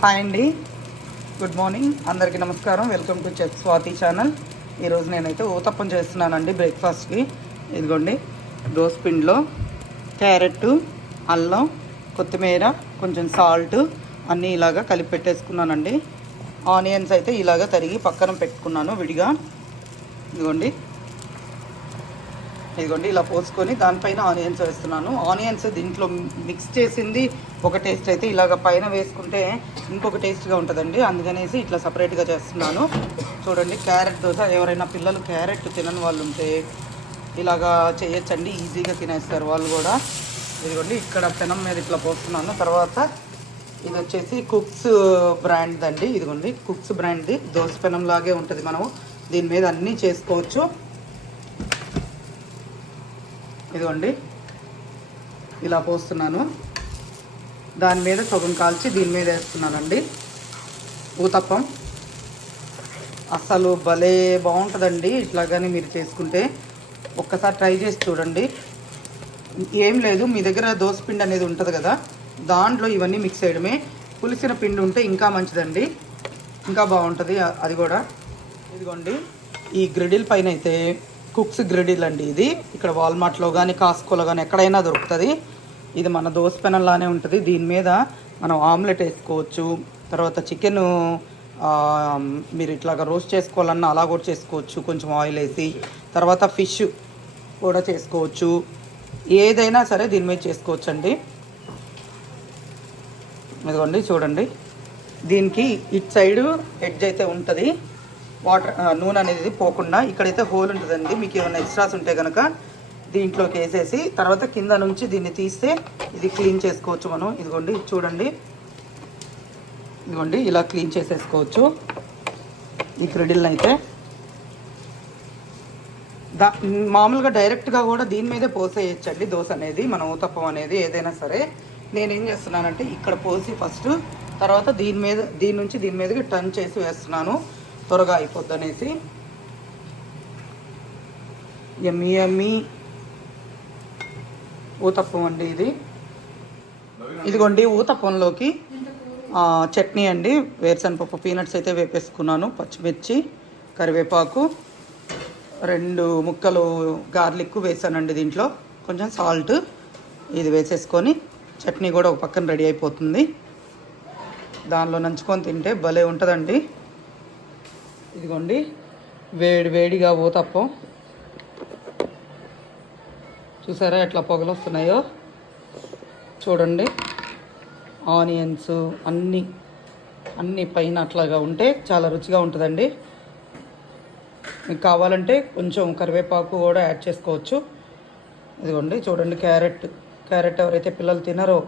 Hi అండి, good morning, అందరికీ నమస్కారం. Welcome to chef Swathi channel. ఈరోజు నేనైతే ఊతప్పం చేస్తున్నానండి బ్రేక్ఫాస్ట్కి. ఇదిగోండి పిండిలో క్యారెట్, అల్లం, కొత్తిమీర, కొంచెం సాల్ట్ అన్నీ ఇలాగా కలిపి పెట్టేసుకున్నానండి. ఆనియన్స్ అయితే ఇలాగ తరిగి పక్కన పెట్టుకున్నాను విడిగా. ఇదిగోండి ఇలా పోసుకొని దానిపైన ఆనియన్స్ వేస్తున్నాను. ఆనియన్స్ దీంట్లో మిక్స్ చేసింది ఒక టేస్ట్ అయితే, ఇలాగ పైన వేసుకుంటే ఇంకొక టేస్ట్గా ఉంటుందండి. అందుకనేసి ఇట్లా సపరేట్గా చేస్తున్నాను. చూడండి, క్యారెట్ దోశ ఎవరైనా పిల్లలు క్యారెట్ తినని వాళ్ళు ఉంటే ఇలాగా చేయొచ్చండి, ఈజీగా తినేస్తారు వాళ్ళు కూడా. ఇదిగోండి ఇక్కడ పెనం మీద ఇట్లా పోస్తున్నాను. తర్వాత ఇది వచ్చేసి కుక్స్ బ్రాండ్ అండి. ఇదిగోండి కుక్స్ బ్రాండ్ది దోశ పెనం లాగే ఉంటుంది. మనము దీని మీద అన్నీ చేసుకోవచ్చు. ఇదిగోండి ఇలా పోస్తున్నాను. దాని మీద సగం కాల్చి దీని మీద వేస్తున్నానండి. ఊతప్పం అసలు భలే బాగుంటుందండి. ఇట్లాగానే మీరు చేసుకుంటే ఒక్కసారి ట్రై చేసి చూడండి. ఏం లేదు, మీ దగ్గర దోసపిండి అనేది ఉంటుంది కదా, దాంట్లో ఇవన్నీ మిక్స్ చేయడమే. పులిసిన పిండి ఉంటే ఇంకా మంచిదండి, ఇంకా బాగుంటుంది అది కూడా. ఇదిగోండి ఈ గ్రిడిల్ పైన అయితే కుక్స్ గ్రిడిల్ అండి. ఇది ఇక్కడ వాల్మార్ట్లో కానీ కాస్కోలో కానీ ఎక్కడైనా దొరుకుతుంది. ఇది మన దోశ పెనంలానే ఉంటుంది. దీని మీద మనం ఆమ్లెట్ వేసుకోవచ్చు. తర్వాత చికెన్ మీరు ఇట్లాగా రోస్ట్ చేసుకోవాలన్నా అలా కూడా చేసుకోవచ్చు, కొంచెం ఆయిల్ వేసి. తర్వాత ఫిష్ కూడా చేసుకోవచ్చు, ఏదైనా సరే దీని మీద చేసుకోవచ్చు అండి. ఇదిగోండి చూడండి, దీనికి ఇటు సైడు ఎడ్జ్ అయితే ఉంటుంది, వాటర్ నూనె అనేది పోకుండా. ఇక్కడైతే హోల్ ఉంటుందండి. మీకు ఏమైనా ఎక్స్ట్రాస్ ఉంటే కనుక దీంట్లోకి వేసేసి తర్వాత కింద నుంచి దీన్ని తీస్తే ఇది క్లీన్ చేసుకోవచ్చు మనం. ఇదిగోండి చూడండి, ఇదిగోండి ఇలా క్లీన్ చేసేసుకోవచ్చు ఈ గ్రిడిల్ని అయితే. మామూలుగా డైరెక్ట్గా కూడా దీని మీదే పోసేయచ్చండి దోశ అనేది, మన ఊతప్పం అనేది ఏదైనా సరే. నేనేం చేస్తున్నానంటే ఇక్కడ పోసి ఫస్ట్, తర్వాత దీని నుంచి దీని మీదకి టర్న్ చేసి వేస్తున్నాను, త్వరగా అయిపోద్ది అనేసి. యమ్మీ యమ్మీ ఊతప్పం అండి ఇది. ఇదిగోండి ఊతప్పంలోకి చట్నీ అండి. వేరుశనగపప్పు పీనట్స్ అయితే వేపేసుకున్నాను, పచ్చిమిర్చి, కరివేపాకు, 2 ముక్కలు గార్లిక్ వేసానండి. దీంట్లో కొంచెం సాల్ట్ ఇది వేసేసుకొని చట్నీ కూడా ఒక పక్కన రెడీ అయిపోతుంది. దానిలో నంచుకొని తింటే భలే ఉంటుందండి. ఇదిగోండి వేడిగా ఊతప్పం చూసారా ఎట్లా పొగలు వస్తున్నాయో. చూడండి ఆనియన్స్ అన్నీ పైన అట్లాగా ఉంటే చాలా రుచిగా ఉంటుందండి. మీకు కావాలంటే కొంచెం కరివేపాకు కూడా యాడ్ చేసుకోవచ్చు. ఇదిగోండి చూడండి, క్యారెట్ ఎవరైతే పిల్లలు తినరో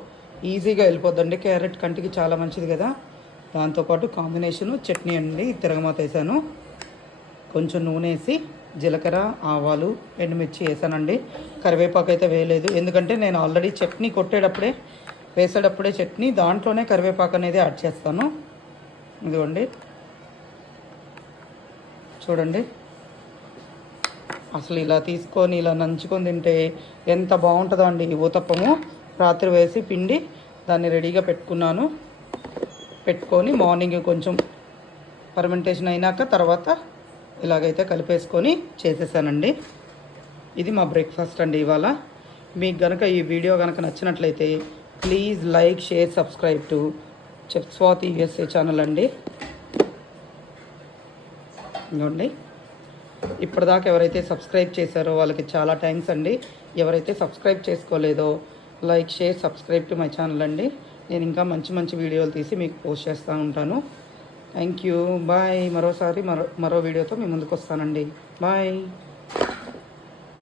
ఈజీగా వెళ్ళిపోద్దండి. క్యారెట్ కంటికి చాలా మంచిది కదా. దాంతోపాటు కాంబినేషను చట్నీ అండి. తిరగమాత వేసాను, కొంచెం నూనె వేసి జీలకర్ర, ఆవాలు, ఎండుమిర్చి వేసానండి. కరివేపాకు అయితే వేయలేదు, ఎందుకంటే నేను ఆల్రెడీ చట్నీ వేసేటప్పుడే చట్నీ దాంట్లోనే కరివేపాకు అనేది యాడ్ చేస్తాను. ఇదిగోండి చూడండి, అసలు ఇలా తీసుకొని ఇలా నంచుకొని తింటే ఎంత బాగుంటుందో అండి ఈ ఊతప్పము. రాత్రి వేసి పిండి దాన్ని రెడీగా పెట్టుకొని మార్నింగ్ కొంచెం ఫర్మెంటేషన్ అయినాక తర్వాత ఇలాగైతే కలిపేసుకొని చేసేసానండి. ఇది మా బ్రేక్ఫాస్ట్ అండి ఇవాళ. మీకు కనుక ఈ వీడియో కనుక నచ్చినట్లయితే please like, share, subscribe to chef Swathi USA channel అండి. ఇదిగోండి ఇప్పటిదాకా ఎవరైతే సబ్స్క్రైబ్ చేశారో వాళ్ళకి చాలా థ్యాంక్స్ అండి. ఎవరైతే సబ్స్క్రైబ్ చేసుకోలేదో like, share, subscribe to my channel అండి. నేను ఇంకా మంచి వీడియోలు తీసి మీకు పోస్ట్ చేస్తూ ఉంటాను. Thank you, bye. మరో వీడియోతో మీ ముందుకు వస్తానండి. బాయ్.